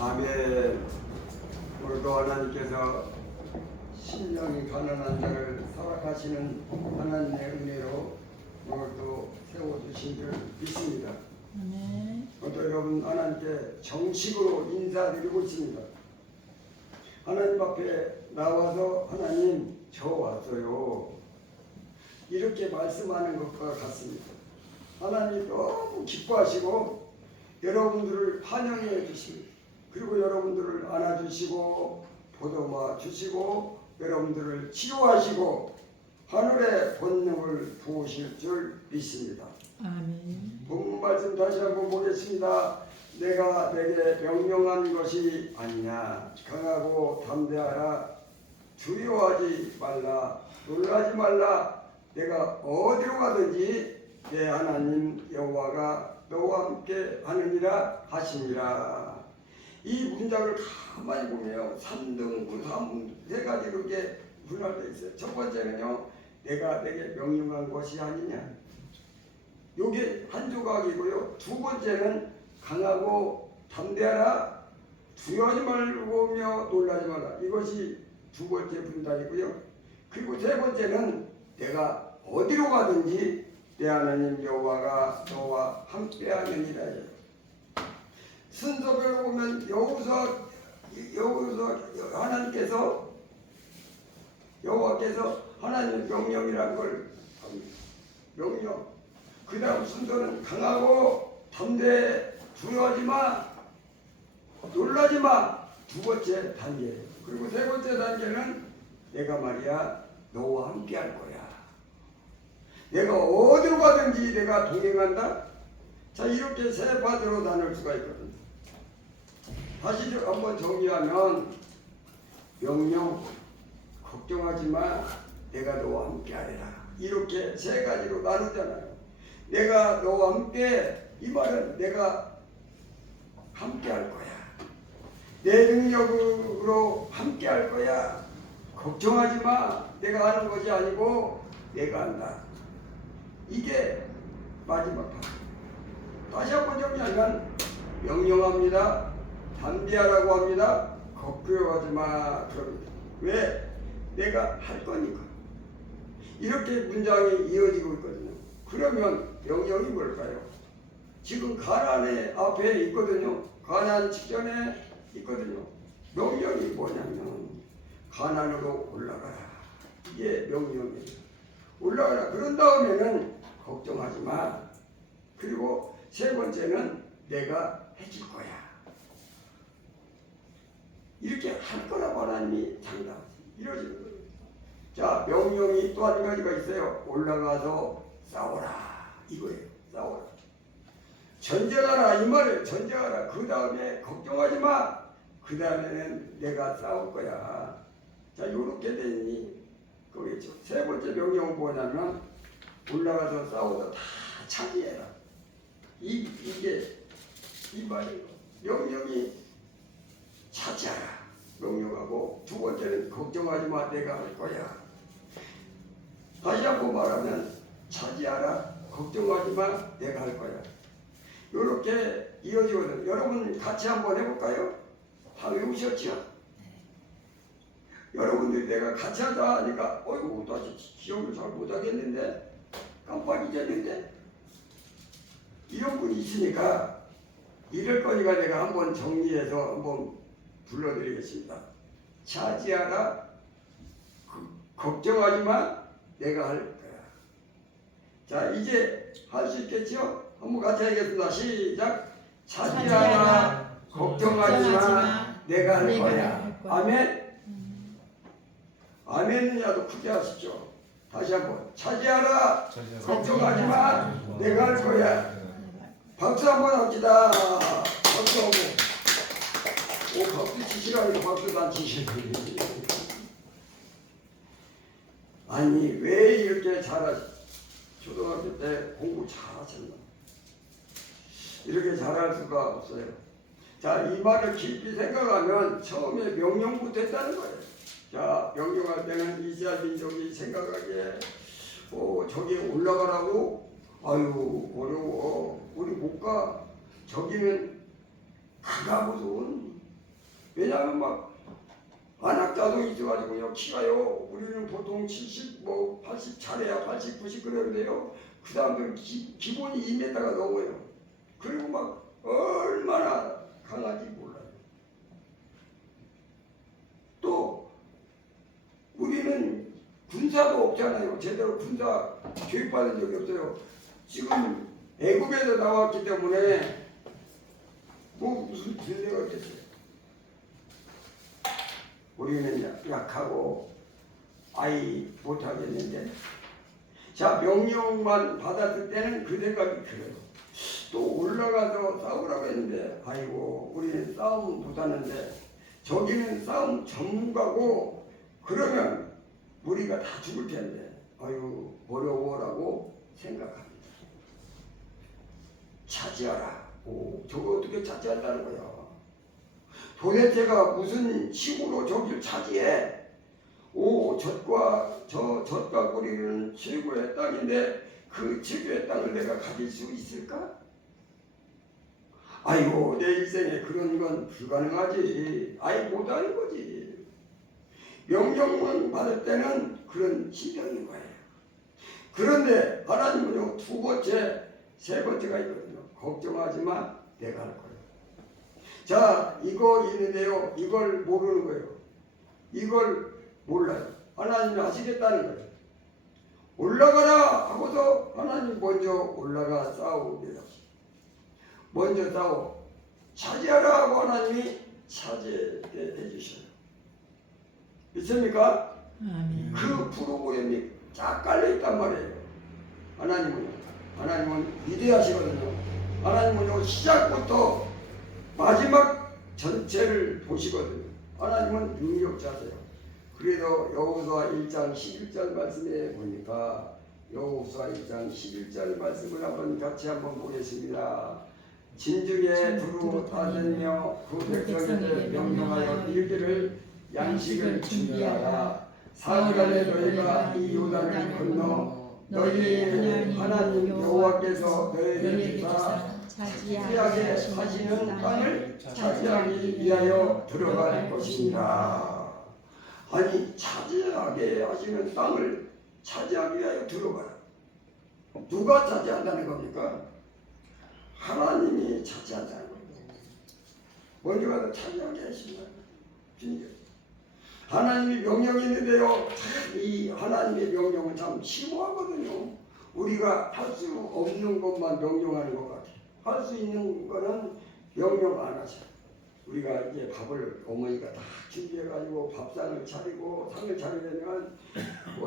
아멘. 오늘도 하나님께서 심령이 가난한 자를 사랑하시는 하나님의 은혜로 오늘도 세워주신 줄 믿습니다. 아멘. 오늘도 여러분 하나님께 정식으로 인사드리고 있습니다. 하나님 앞에 나와서 하나님 저 왔어요 이렇게 말씀하는 것과 같습니다. 하나님 너무 기뻐하시고 여러분들을 환영해 주십니다. 그리고 여러분들을 안아주시고 보듬어 주시고 여러분들을 치유하시고 하늘의 본능을 부으실 줄 믿습니다. 아멘. 본문 말씀 다시 한번 보겠습니다. 내가 내게 명령한 것이 아니냐. 강하고 담대하라. 두려워하지 말라. 놀라지 말라. 내가 어디로 가든지 내 하나님 여호와가 너와 함께 하느니라 하시니라. 이 문장을 가만히 보면 3등분, 3분, 세 가지 그렇게 분할되어 있어요. 첫 번째는요, 내가 내게 명령한 것이 아니냐. 요게 한 조각이고요. 두 번째는 강하고 담대하라. 두려워하지 말고며 놀라지 마라. 이것이 두 번째 분단이고요. 그리고 세 번째는 내가 어디로 가든지 내 하나님 여호와가 너와 함께하느니라. 순서별로 보면 여호와께서 하나님의 명령이라는 걸 명령. 그 다음 순서는 강하고 담대, 두려워하지 마, 놀라지 마. 두 번째 단계. 그리고 세 번째 단계는 내가 말이야 너와 함께 할 거야. 내가 어디로 가든지 내가 동행한다. 자, 이렇게 세 파트로 나눌 수가 있거든요. 다시 한번 정리하면 명령, 걱정하지 마, 내가 너와 함께 하리라. 이렇게 세 가지로 나누잖아요. 내가 너와 함께, 이 말은 내가 함께 할 거야. 내 능력으로 함께 할 거야. 걱정하지 마. 내가 하는 것이 아니고 내가 한다. 이게 마지막 파트. 다시 한번 정리하면 명령합니다. 담대하라고 합니다. 걱정하지 마. 그럽니다. 왜? 내가 할 거니까. 이렇게 문장이 이어지고 있거든요. 그러면 명령이 뭘까요? 지금 가나안의 앞에 있거든요. 가나안 직전에 있거든요. 명령이 뭐냐면 가나안으로 올라가라. 이게 명령이에요. 올라가라. 그런 다음에는 걱정하지 마. 그리고 세 번째는 내가 해줄 거야. 이렇게 할 거라고 하나님이 장담하세요. 이러시는 거예요. 자, 명령이 또 한 가지가 있어요. 올라가서 싸워라. 이거예요. 싸워라. 전쟁하라. 이 말이에요. 전쟁하라. 그 다음에 걱정하지 마. 그 다음에는 내가 싸울 거야. 자, 이렇게 되니 거기죠. 세 번째 명령은 뭐냐면 올라가서 싸워서 다 차지해라. 이게 이 말이에요. 명령이 차지하라. 명령하고 두 번째는 걱정하지 마. 내가 할 거야. 다시 한번 말하면 차지하라. 걱정하지 마. 내가 할 거야. 이렇게 이어지거든요. 여러분 같이 한번 해볼까요? 다 외우셨죠? 여러분들이 내가 같이 하자 하니까 어이구 다시 기억을 잘 못하겠는데 깜빡 잊었는데 이런 분이 있으니까 이럴 거니까 내가 한번 정리해서 한번 불러드리겠습니다. 차지하라. 걱정하지 마. 내가 할 거야. 자, 이제 할 수 있겠죠? 한번 같이 하겠습니다. 시작. 차지하라. 걱정하지 마. 내가 할 거야. 아멘. 아멘이라도 크게 하시죠. 다시 한번. 차지하라. 걱정하지 마. 내가 할 거야. 박수 한번 합시다. 박수 한번. 오, 박수 치시라니까 박수도 안 치시네. 아니, 왜 이렇게 잘하시? 초등학교 때 공부 잘하셨나? 이렇게 잘할 수가 없어요. 자, 이 말을 깊이 생각하면 처음에 명령부터 했다는 거예요. 자, 명령할 때는 이스라엘 민족이 생각하기에 저기 올라가라고? 아유, 어려워. 우리 못 가. 저기는 가가무서운 왜냐하면 막 안악자도 있어가지고요. 키가요. 우리는 보통 70, 80 잘해야 80, 90 그러는데요. 그 다음에 기본이 2m가 넘어요. 그리고 막 얼마나 강한지 몰라요. 또 우리는 군사도 없잖아요. 제대로 군사 교육받은 적이 없어요. 지금 애굽에서 나왔기 때문에 무슨 군대가 됐어요. 우리는 약하고 아이 못하겠는데, 자, 명령만 받았을 때는 그 생각이 들어요. 또 올라가서 싸우라고 했는데, 아이고 우리는 싸움 못하는데 저기는 싸움 전문가고 그러면 우리가 다 죽을 텐데 아유 어려워라고 생각합니다. 차지하라. 오, 저거 어떻게 차지한다는 거야? 도대체가 무슨 힘으로 저길 차지해? 오, 젖과 꿀이는 최고의 땅인데 그 최고의 땅을 내가 가질 수 있을까? 아이고 내 인생에 그런 건 불가능하지. 아이 못하는 거지. 명령만 받을 때는 그런 지경인 거예요. 그런데 하나님은요, 두 번째, 세 번째가 있거든요. 걱정하지 마, 내가 할 거예요. 자, 이거 있는데요. 이걸 모르는 거예요. 이걸 몰라요. 하나님이 하시겠다는 거예요. 올라가라 하고서 하나님 먼저 올라가 싸웁니다. 먼저 싸워. 차지하라 하고 하나님이 차지하게 해주셔요. 믿습니까? 아멘. 그 프로그램이 쫙 깔려있단 말이에요. 하나님은 위대하시거든요. 하나님은요, 시작부터 마지막 전체를 보시거든요. 하나님은 능력자세요. 그래도 여호수아 1장 11절 말씀에 보니까 여호수아 1장 11절 말씀을 같이 한번 보겠습니다. 진중에 두루 따르며 그 백성에게 명령하여 이르기를 양식을 준비하라. 사흘 안에 너희가 이 요단을 건너 너희의 하나님 여호와께서 너희에게 주사 차지하게 하시는 땅을 차지하기 위하여 들어갈 것입니다. 아니, 차지하게 하시는 땅을 차지하기 위하여 들어가라. 누가 차지한다는 겁니까? 하나님이 차지한다는 겁니다. 먼저 가서 차지하게 하신다. 하나님이 명령이 있는데요, 이 하나님의 명령은 참 심오하거든요. 우리가 할 수 없는 것만 명령하는 것 같아요. 할 수 있는 거는 명령 안 하셔요. 우리가 이제 밥을 어머니가 다 준비해가지고 밥상을 차리고 상을 차리려면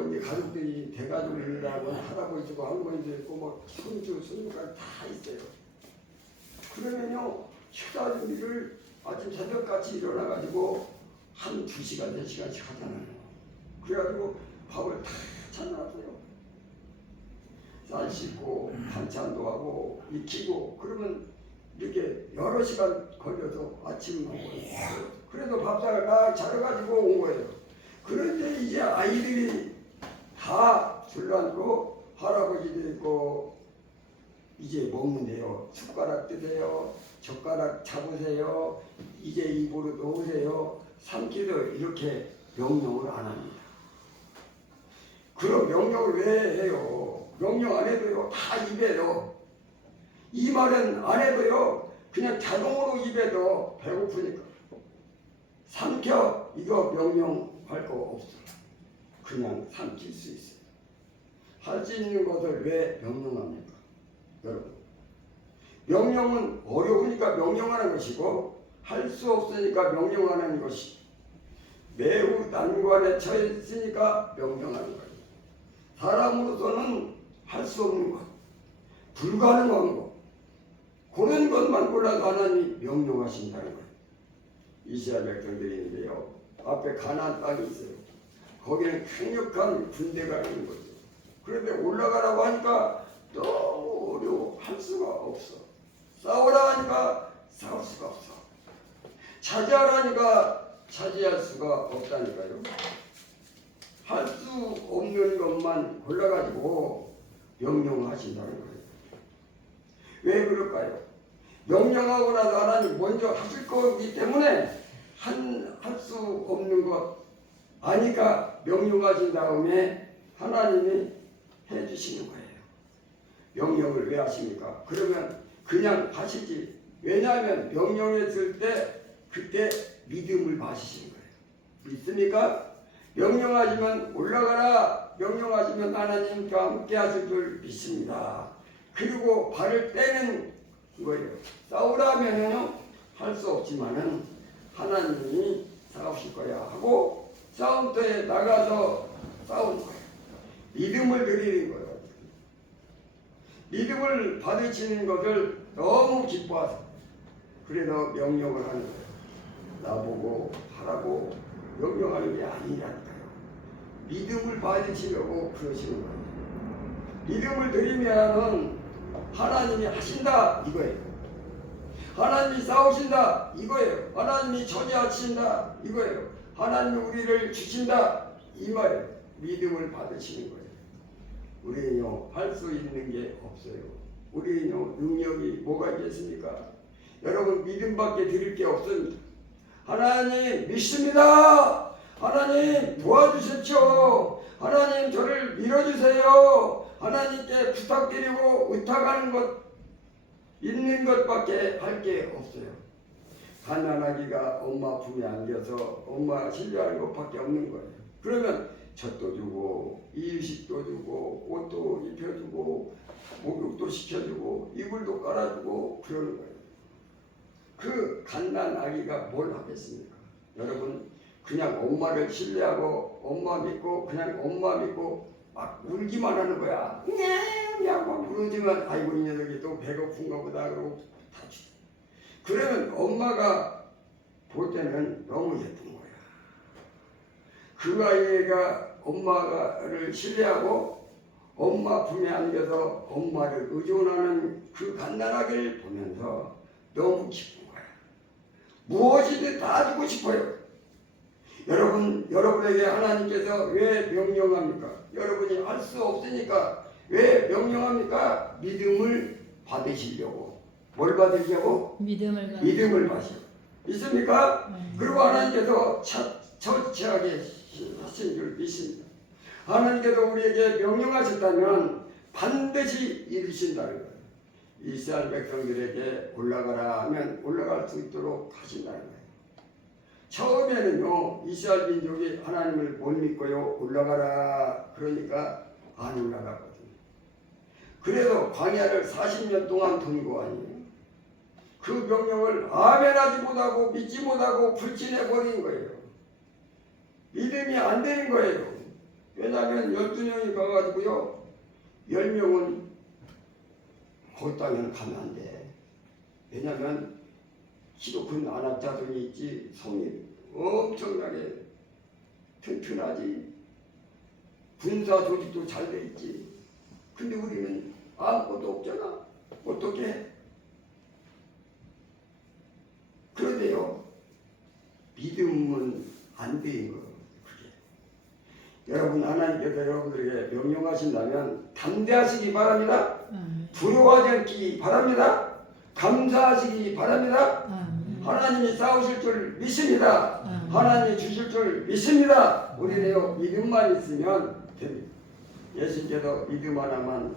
이제 가족들이 대가족입니다. 할아버지고 할머니도 있고 뭐 손주 손주까지 다 있어요. 그러면요, 식사 준비를 아침 새벽같이 일어나가지고 한 2시간, 4시간씩 하잖아요. 그래가지고 밥을 다 차려놨어요. 쌀 씻고 반찬도 하고 익히고 그러면 이렇게 여러 시간 걸려서 아침 먹어요. 그래서 밥상을 딱 차려가지고 온 거예요. 그런데 이제 아이들이 다 줄넘고 할아버지도 있고 이제 먹는데요. 숟가락 뜨세요. 젓가락 잡으세요. 이제 입으로 넣으세요. 삼키도 이렇게 명령을 안 합니다. 그럼 명령을 왜 해요? 명령 안 해도요, 다 입에 넣어. 이 말은 안 해도요, 그냥 자동으로 입에 넣어. 배고프니까. 삼켜. 이거 명령할 거 없어. 그냥 삼킬 수 있어요. 할 수 있는 것을 왜 명령합니까? 여러분. 명령은 어려우니까 명령하는 것이고, 할 수 없으니까 명령하는 것이 매우 난관에 처해 있으니까 명령하는 거예요. 사람으로서는 할 수 없는 것, 불가능한 것, 그런 것만 골라도 하나님이 명령하신다는 거예요. 이스라엘 백성들이 있는데요, 앞에 가나안 땅이 있어요. 거기는 강력한 군대가 있는 거죠. 그런데 올라가라고 하니까 너무 어려워. 할 수가 없어. 싸우라 하니까 싸울 수가 없어. 차지하라니까 차지할 수가 없다니까요. 할 수 없는 것만 골라가지고 명령하신다는 거예요. 왜 그럴까요? 명령하고 나서 하나님 먼저 하실 거기 때문에 할 수 없는 것 아니까 명령하신 다음에 하나님이 해주시는 거예요. 명령을 왜 하십니까? 그러면 그냥 하시지. 왜냐하면 명령했을 때 그때 믿음을 받으시는 거예요. 믿습니까? 명령하시면 올라가라. 명령하시면 하나님과 함께 하실 줄 믿습니다. 그리고 발을 떼는 거예요. 싸우라면요 할 수 없지만은 하나님이 싸우실 거야 하고 싸움터에 나가서 싸우는 거예요. 믿음을 드리는 거예요. 믿음을 받으시는 것을 너무 기뻐하세요. 그래서 명령을 하는 거예요. 나보고 하라고 명령하는 게 아니라니까요. 믿음을 받으시려고 그러시는 거예요. 믿음을 드리면은 하나님이 하신다 이거예요. 하나님이 싸우신다 이거예요. 하나님이 처리하신다 이거예요. 하나님이 우리를 주신다 이 말이에요. 믿음을 받으시는 거예요. 우리는요 할 수 있는 게 없어요. 우리는요 능력이 뭐가 있겠습니까? 여러분 믿음밖에 드릴 게 없습니다. 하나님 믿습니다. 하나님 도와주십시오. 하나님 저를 밀어주세요. 하나님께 부탁드리고 의탁하는 것 있는 것밖에 할 게 없어요. 가난하기가 엄마 품에 안겨서 엄마 신뢰하는 것밖에 없는 거예요. 그러면 젖도 주고 이유식도 주고 옷도 입혀주고 목욕도 시켜주고 이불도 깔아주고 그러는 거예요. 그 갓난아기가 뭘 하겠습니까? 여러분 그냥 엄마를 신뢰하고 엄마 믿고 그냥 엄마 믿고 막 울기만 하는 거야. 그냥 막 울지만 아이고 이 녀석이 또 배고픈가 보다 그러고 다 주지. 그러면 엄마가 볼 때는 너무 예쁜 거야. 그 아이가 엄마를 신뢰하고 엄마 품에 안겨서 엄마를 의존하는 그 갓난아기를 보면서 너무 기쁜 거야. 무엇이든 다 주고 싶어요. 여러분에게 하나님께서 왜 명령합니까? 여러분이 할 수 없으니까 왜 명령합니까? 믿음을 받으시려고. 뭘 받으시려고? 믿음을 받으시려고. 있습니까? 그리고 하나님께서 처치하게 하신 줄 믿습니다. 하나님께서 우리에게 명령하셨다면 반드시 이루신다는 거예요. 이스라엘 백성들에게 올라가라 하면 올라갈 수 있도록 하신다는 거예요. 처음에는요 이스라엘 민족이 하나님을 못 믿고요 올라가라 그러니까 안 올라가거든요. 그래서 광야를 40년 동안 돈 거 아니에요. 그 명령을 아멘하지 못하고 믿지 못하고 불신해 버린 거예요. 믿음이 안 되는 거예요. 왜냐하면 12명이 가가지고요 10명은 그 땅에는 가면 안 돼. 왜냐하면 키도 큰 안악자손이 있지 성이 엄청나게 튼튼하지 군사 조직도 잘 돼 있지. 근데 우리는 아무것도 없잖아. 어떻게 해? 그런데요 믿음은 안 되는 거예요. 그게 여러분 하나님께서 여러분들에게 명령하신다면 담대하시기 바랍니다. 두려워하지 않기 바랍니다. 감사하시기 바랍니다. 하나님이 싸우실 줄 믿습니다. 하나님이 주실 줄 믿습니다. 우리는요 믿음만 있으면 됩니다. 예수님께서 믿음 하나만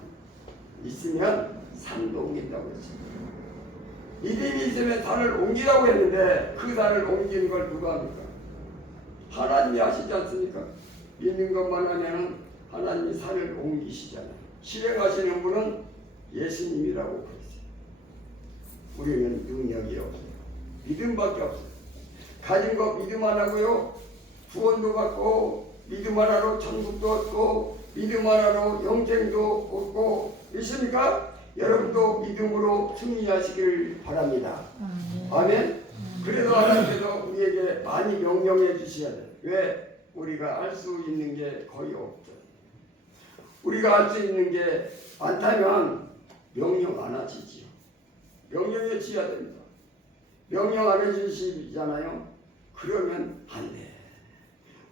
있으면 산도 옮긴다고 했습니다. 믿음이 있으면 산을 옮기라고 했는데 그 산을 옮기는 걸 누가 합니까? 하나님이 하시지 않습니까? 믿는 것만 하면 하나님이 산을 옮기시잖아요. 실행하시는 분은 예수님이라고 그랬어요. 우리는 능력이 없어요. 믿음밖에 없어요. 가진 거 믿음 하나고요. 구원도 받고 믿음 하나로 천국도 얻고 믿음 하나로 영생도 얻고 믿습니까? 여러분도 믿음으로 승리하시길 바랍니다. 아멘. 그래서 하나님께서 우리에게 많이 명령해 주셔야 돼요. 왜? 우리가 할 수 있는 게 거의 없죠. 우리가 할 수 있는 게 많다면 명령 안 하시지요. 명령해 주셔야 됩니다. 명령 안 해주시잖아요. 그러면 안 돼.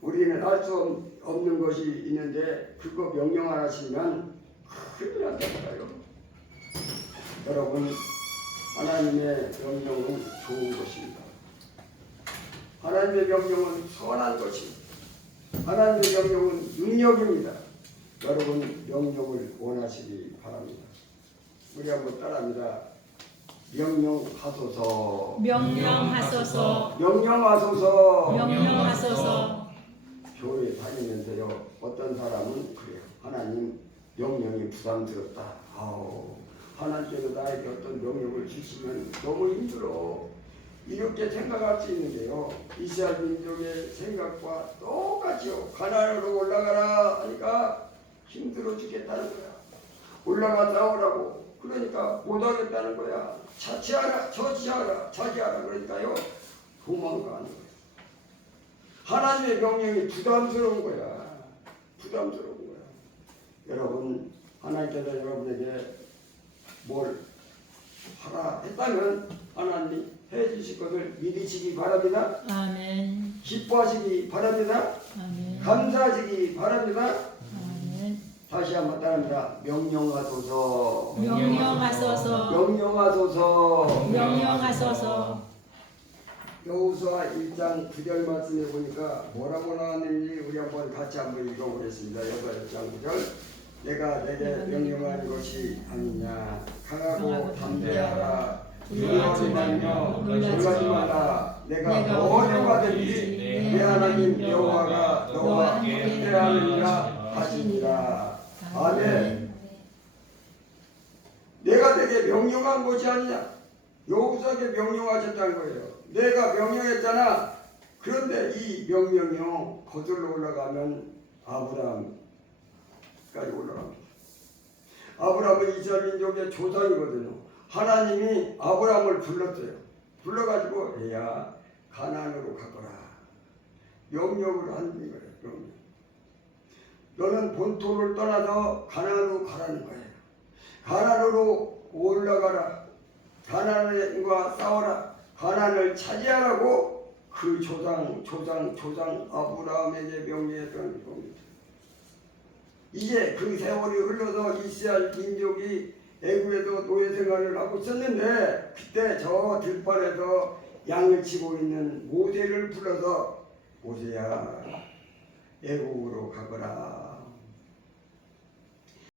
우리는 할 수 없는 것이 있는데 그거 명령 안 하시면 큰일 난다니까요. 여러분 하나님의 명령은 좋은 것입니다. 하나님의 명령은 선한 것입니다. 하나님의 명령은 능력입니다. 여러분 명령을 원하시기 바랍니다. 우리 한번 따라합니다. 명령하소서. 명령하소서. 명령하소서. 명령하소서. 교회 다니면서요, 어떤 사람은 그래요. 하나님 명령이 부담스럽다. 아우, 하나님께서 나에게 어떤 명령을 주시면 너무 힘들어. 이렇게 생각할 수 있는 게요, 이스라엘 민족의 생각과 똑같이요. 가나안으로 올라가라 하니까 힘들어 죽겠다는 거야. 올라가 싸우라고. 그러니까 못하겠다는 거야. 자취하라, 저지하라, 자기하라. 그러니까요, 도망가는 거야. 하나님의 명령이 부담스러운 거야. 부담스러운 거야. 여러분, 하나님께서 여러분에게 뭘 하라 했다면 하나님이 해주실 것을 믿으시기 바랍니다. 아멘. 기뻐하시기 바랍니다. 아멘. 감사하시기 바랍니다. 아멘. 다시 한번 따라합니다. 명령하소서. 명령하소서. 명령하소서. 명령하소서. 여호수아 1장 9절 말씀에 보니까 뭐라고 나왔는지 우리 한번 같이 한번 읽어보겠습니다. 여호수아 1장 9절. 내가 내게 명령한 것이 아니냐. 강하고 담대하라. 두려워하지 말며 놀라지 마라. 내가 너희와 되니 내 하나님 여호와가 너와 함께하느니라 하시니라. 아멘. 내가 내게 명령한 것이 아니냐. 여호수아에게 명령하셨다는 거예요. 내가 명령했잖아. 그런데 이 명령이요, 거슬러 올라가면 아브라함까지 올라갑니다. 아브라함은 이스라엘 민족의 조상이거든요. 하나님이 아브라함을 불렀어요. 불러가지고 애야 가나안으로 가거라. 명령을 한 거예요. 명령. 너는 본토를 떠나서 가나안으로 가라는 거예요. 가나안으로 올라가라. 가나안과 싸워라. 가나안을 차지하라고 그 조상 아브라함에게 명령했던 겁니다. 이제 그 세월이 흘러서 이스라엘 민족이 애굽에도 노예 생활을 하고 있었는데, 그때 저 들판에서 양을 치고 있는 모세를 불러서 모세야 애굽으로 가거라